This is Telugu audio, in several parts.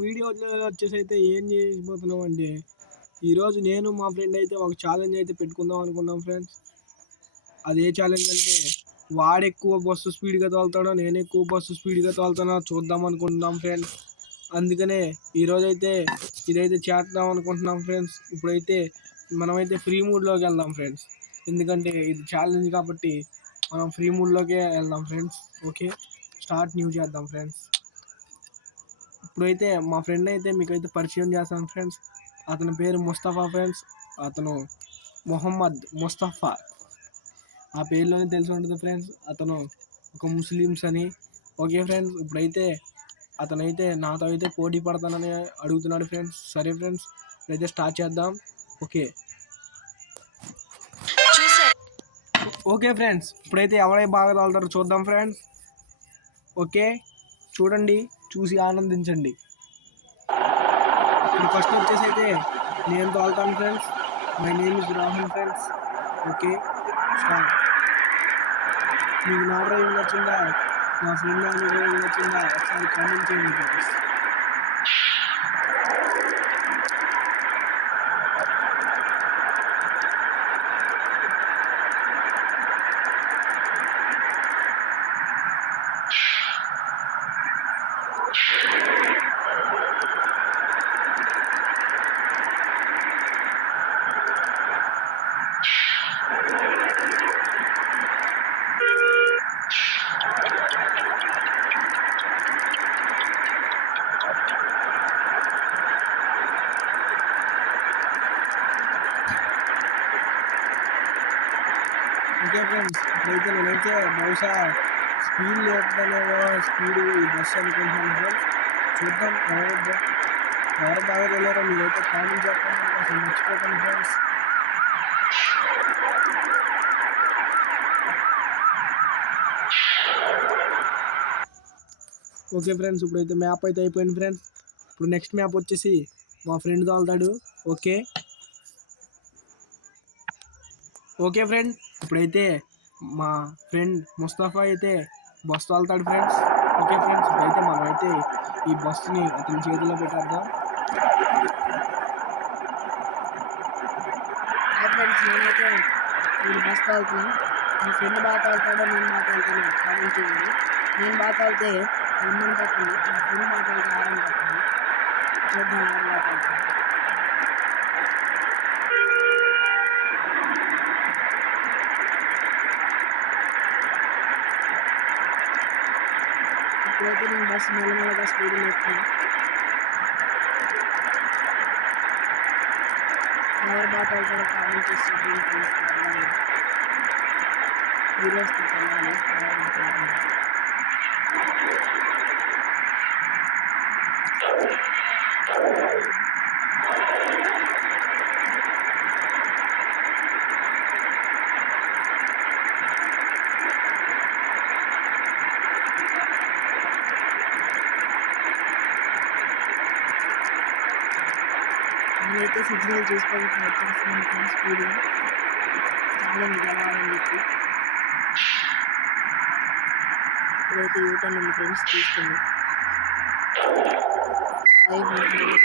వీడియోలో వచ్చేసి అయితే ఏం చేయబోతున్నాం అంటే ఈరోజు నేను మా ఫ్రెండ్ అయితే ఒక ఛాలెంజ్ అయితే పెట్టుకుందాం అనుకున్నాం ఫ్రెండ్స్. అది ఏ ఛాలెంజ్ అంటే వాడు ఎక్కువ బస్సు స్పీడ్గా తోలుతాడో నేను ఎక్కువ బస్సు స్పీడ్గా తోలుతానో చూద్దాం అనుకుంటున్నాం ఫ్రెండ్స్. అందుకనే ఈరోజు అయితే ఇదైతే చేద్దాం అనుకుంటున్నాం ఫ్రెండ్స్. ఇప్పుడైతే మనమైతే ఫ్రీ మూడ్లోకి వెళ్దాం ఫ్రెండ్స్, ఎందుకంటే ఇది ఛాలెంజ్ కాబట్టి మనం ఫ్రీ మూడ్లోకే వెళ్దాం ఫ్రెండ్స్. ఓకే, స్టార్ట్ న్యూ చేద్దాం ఫ్రెండ్స్. ఇప్పుడైతే మా ఫ్రెండ్ అయితే మీకైతే పరిచయం చేస్తాను ఫ్రెండ్స్. అతని పేరు ముస్తఫా ఫ్రెండ్స్. అతను మొహమ్మద్ ముస్తఫా, ఆ పేరులోనే తెలిసి ఉంటుంది ఫ్రెండ్స్. అతను ఒక ముస్లిమ్స్ అని. ఓకే ఫ్రెండ్స్, ఇప్పుడైతే అతనైతే నాతో అయితే పోటీ పడతానని అడుగుతున్నాడు ఫ్రెండ్స్. సరే ఫ్రెండ్స్, ఇప్పుడైతే స్టార్ట్ చేద్దాం. ఓకే ఫ్రెండ్స్, ఇప్పుడైతే ఎవరై బాగా తోలుతారో చూద్దాం ఫ్రెండ్స్. ఓకే, చూడండి, చూసి ఆనందించండి. ఇప్పుడు ఫస్ట్ వచ్చేసి అయితే నేను తోలుతాను friends. My name is Rahul friends. Okay, start. మీకు నా డ్రైవింగ్ వచ్చిందా, నా ఫ్రెండ్ నా డ్రైవింగ్ వచ్చిందా ఒకసారి కామెంట్ చేయండి ఫ్రెండ్స్. ఓకే ఫ్రెండ్స్, ఇప్పుడైతే నేనైతే బహుశా స్పీడ్ లేకపోతేనేమో స్పీడ్ ఈ బస్సు అనుకుంటున్నాను ఫ్రెండ్స్. చూద్దాం ఎవరు బాగా వెళ్ళారో మీరైతే కామెంట్ చెప్పండి, అసలు మర్చిపోకండి ఫ్రెండ్స్. ఓకే ఫ్రెండ్స్, ఇప్పుడైతే మ్యాప్ అయితే అయిపోయింది ఫ్రెండ్స్. ఇప్పుడు నెక్స్ట్ మ్యాప్ వచ్చేసి మా ఫ్రెండ్ తోలుతాడు. ఓకే ఫ్రెండ్, ఇప్పుడైతే మా ఫ్రెండ్ ముస్తఫా అయితే బస్సు తోలుతాడు ఫ్రెండ్స్. ఓకే ఫ్రెండ్స్, ఇప్పుడైతే మనమైతే ఈ బస్సుని అతని చేతిలో పెట్టేద్దాం. ఫ్రెండ్స్, నేనైతే నేను బస్ తోలుతున్నాను. మా ఫ్రెండ్ బాగా తోలుతాడో నేను బాగా తోలుతాను కామెంట్ చేయండి. నేను బాగా తోలితే అమ్మని పట్టండి, మా ఫ్రెండ్ బాగా తోలితే ఆరని పట్టండి. చూద్దాం ఎవరు బాగా తోలుతాను. ఇప్పుడైతే నేను బస్సు మెల్లమెల్లగా స్పీడ్ ఎక్కుతాను. ఎవరు బాగా తోలుతారో కామెంట్ చేసి చెప్పండి. వీడియోస్ వెళ్ళాలి. నేనైతే సిగ్నల్ చూసుకొని వచ్చేస్తున్నాను స్పీడ్గా, చాలా గెలవాలని చెప్పి. ఇప్పుడైతే యూటర్న్ ఉంది ఫ్రెండ్స్, తీసుకుంది.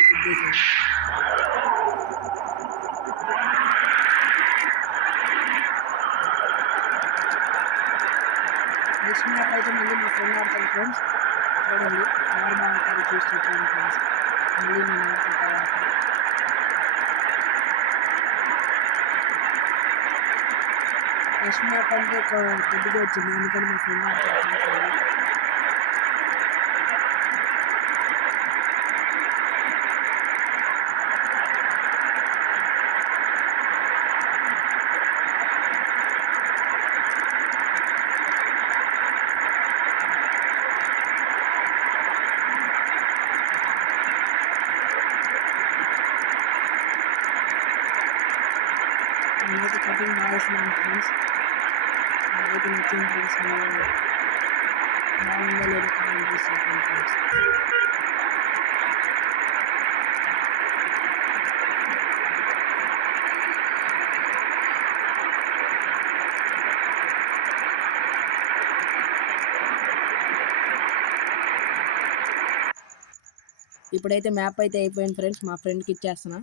గుద్దేశాను. నెక్స్ట్ మ్యాప్ అయితే మళ్ళీ మా ఫ్రెండ్ ఆడతాను ఫ్రెండ్స్. చూడండి ఎవరు బాగా ఆడతారో చూసి చెప్పండి ఫ్రెండ్స్. మళ్ళీ నేను ఆడతాను తర్వాత. నెక్స్ట్ మ్యాప్ అంటే కొద్దిగా వచ్చింది, అందుకని మా ఫ్రెండ్ ఆడతాను. నేనైతే కటింగ్ బాగా వేస్తున్నాను ఫ్రెండ్స్. నాకైతే నచ్చింది ఫ్రెండ్స్. మీరు బాగుందో లేదో కామెంట్ చేసి చెప్పండి ఫ్రెండ్స్. ఇప్పుడైతే మ్యాప్ అయితే అయిపోయింది ఫ్రెండ్స్, మా ఫ్రెండ్కి ఇచ్చేస్తున్నా.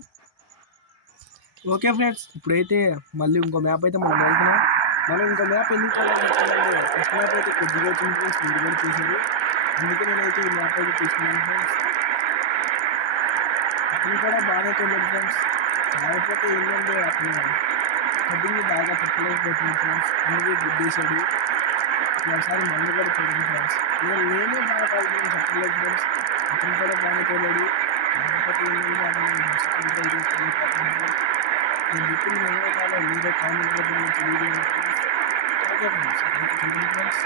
ఓకే ఫ్రెండ్స్, ఇప్పుడైతే మళ్ళీ ఇంకో మ్యాప్ అయితే మనం వెళ్తున్నాం. మనం ఇంకో మ్యాప్ ఎందుకు కావాలంటే ఫస్ట్ మ్యాప్ అయితే కొద్దిగా వచ్చింది ఫ్రెండ్స్, మీరు కూడా చూసారు. అందుకే నేనైతే ఈ మ్యాప్ అయితే తీసుకున్నాను ఫ్రెండ్స్. అతను కూడా బాగానే తోలేదు ఫ్రెండ్స్, కాకపోతే ఏంటంటే అతను కటింగ్ బాగా తిప్పలేకపోతుంది ఫ్రెండ్స్, అందుకే గుద్దేశాడు. ఒకసారి మందు కూడా చూడండి ఫ్రెండ్స్. నేనే బాగా తోలుతున్నాను చెప్పలేదు ఫ్రెండ్స్, అతను కూడా బాగానే తోలాడు. కాకపోతే ఏంటంటే అతను బస్సు కంట్రోల్ చేసుకోలేకపోతున్నాడు. నేను చెప్పింది నిజమే కాదో మీరే కామెంట్ రూపంలో తెలియజేయండి ఫ్రెండ్స్. ఓకే ఫ్రెండ్స్, అయితే చూడండి ఫ్రెండ్స్,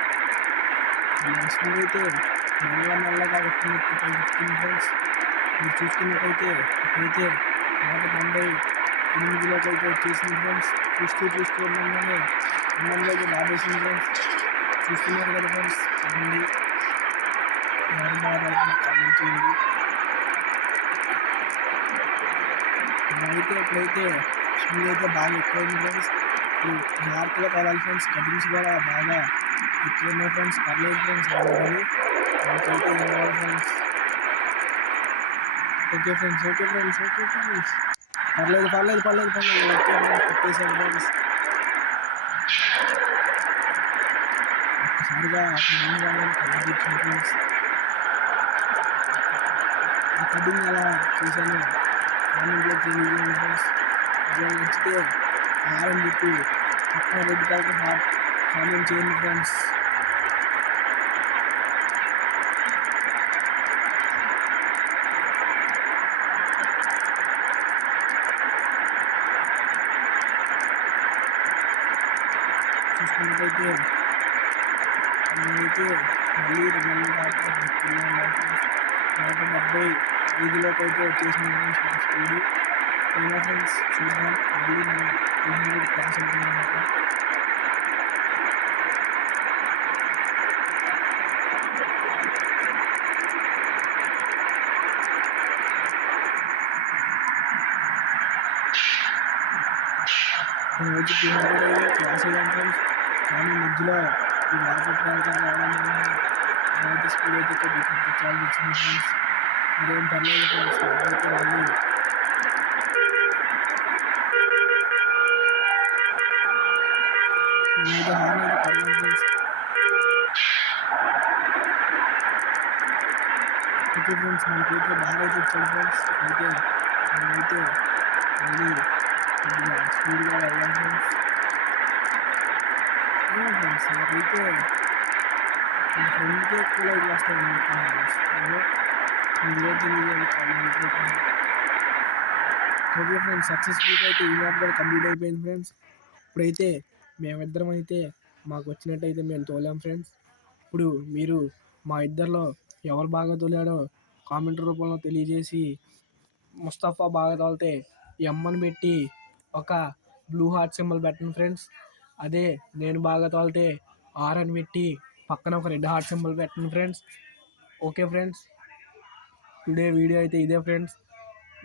స్పీడ్ అయితే మెల్లగా వస్తున్నట్టు చెప్తుంది ఫ్రెండ్స్. మీరు చూసుకున్నట్టయితే ఇప్పుడైతే 198లోకి అయితే వచ్చేసింది ఫ్రెండ్స్. చూస్తూ ఉండగానే అన్నంలోకి దాటేసింది ఫ్రెండ్స్. చూస్తున్నారు కదా ఫ్రెండ్స్, చూడండి ఎవరు బాగా కామెంట్ చేయండి. ఇప్పుడైతే స్పీడ్ అయితే బాగా ఎక్కువైంది ఫ్రెండ్స్. ఇప్పుడు జాగ్రత్తగా తోలాలి ఫ్రెండ్స్, కటింగ్స్ కూడా బాగా ఎక్కువ ఉన్నాయి ఫ్రెండ్స్. పర్లేదు ఫ్రెండ్స్, ఏమవుతుంది మనకైతే ఏమవ్వాలి ఫ్రెండ్స్. ఓకే ఫ్రెండ్స్ పర్లేదు ఓకే ఫ్రెండ్స్, పెట్టేసాను ఫ్రెండ్స్. ఒక్కసారిగా కనిపించింది ఫ్రెండ్స్. ఆ కటింగ్ అలా చూశాను, కామెంట్లో తెలియజేయండి ఫ్రెండ్స్. వీడియో నచ్చితే ఆరని చెప్పి పక్కన రెడ్ కలర్ హార్ట్ కామెంట్ చేయండి ఫ్రెండ్స్. చూసుకున్నట్టయితే నేనైతే మళ్ళీ 175లోకి అయితే వచ్చేసింది ఫ్రెండ్స్ మన స్పీడ్. ఏమో ఫ్రెండ్స్, చూద్దాం మళ్ళీ మనం 200 క్రాస్ అవుతుందన్నమాట. నేనైతే 200 అయితే క్రాస్ అయ్యాను ఫ్రెండ్స్. కానీ మధ్యలో ఈ వాటర్ ట్యాంకర్ రావడం వల్ల స్పీడ్ అయితే కొద్దిగా తగ్గించాల్సి వచ్చింది ఫ్రెండ్స్. మరేం పర్లేదు ఫ్రెండ్స్, అయితే మళ్ళీ నేనైతే హార్న్ అయితే పడలేదు ఫ్రెండ్స్. ఓకే ఫ్రెండ్స్, మనకైతే బాగా అయితే వచ్చాడు ఫ్రెండ్స్. అయితే నేనైతే మళ్ళీ కొద్దిగా స్పీడ్గా వెళ్ళాను ఫ్రెండ్స్. ఏమో ఫ్రెండ్స్, నాకైతే నా ఫ్రెండ్కే ఎక్కువ లైక్ వస్తాయని చెప్తున్నాను ఫ్రెండ్స్. మీరే తెలియజేయండి కామెంట్ రూపంలో. ఓకే ఫ్రెండ్స్, సక్సెస్ఫుల్గా అయితే ఈ మ్యాప్ కూడా కంప్లీట్ అయిపోయింది ఫ్రెండ్స్. ఇప్పుడైతే మేమిద్దరం అయితే మాకు వచ్చినట్టయితే మేము తోలాం ఫ్రెండ్స్. ఇప్పుడు మీరు మా ఇద్దరిలో ఎవరు బాగా తోలాడో కామెంట్ రూపంలో తెలియజేసి, ముస్తఫా బాగా తోలితే ఎమ్మని పెట్టి ఒక బ్లూ హార్ట్ సింబల్ పెట్టండి ఫ్రెండ్స్. అదే నేను బాగా తోలితే ఆర్ అని పెట్టి పక్కన ఒక రెడ్ హార్ట్ సింబల్ పెట్టండి friends. Okay friends, today video అయితే ఇదే ఫ్రెండ్స్.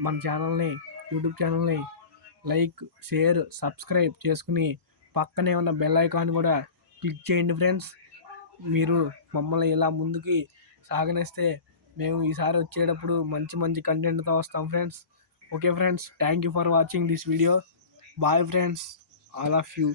మన ఛానల్ని, యూట్యూబ్ ఛానల్ని లైక్, షేర్, సబ్స్క్రైబ్ చేసుకుని పక్కనే ఉన్న బెల్ ఐకాన్ కూడా క్లిక్ చేయండి ఫ్రెండ్స్. మీరు మమ్మల్ని ఇలా ముందుకి సాగనిస్తే మేము ఈసారి వచ్చేటప్పుడు మంచి మంచి కంటెంట్తో వస్తాం friends. Okay friends, thank you for watching this video. Bye friends, all of you.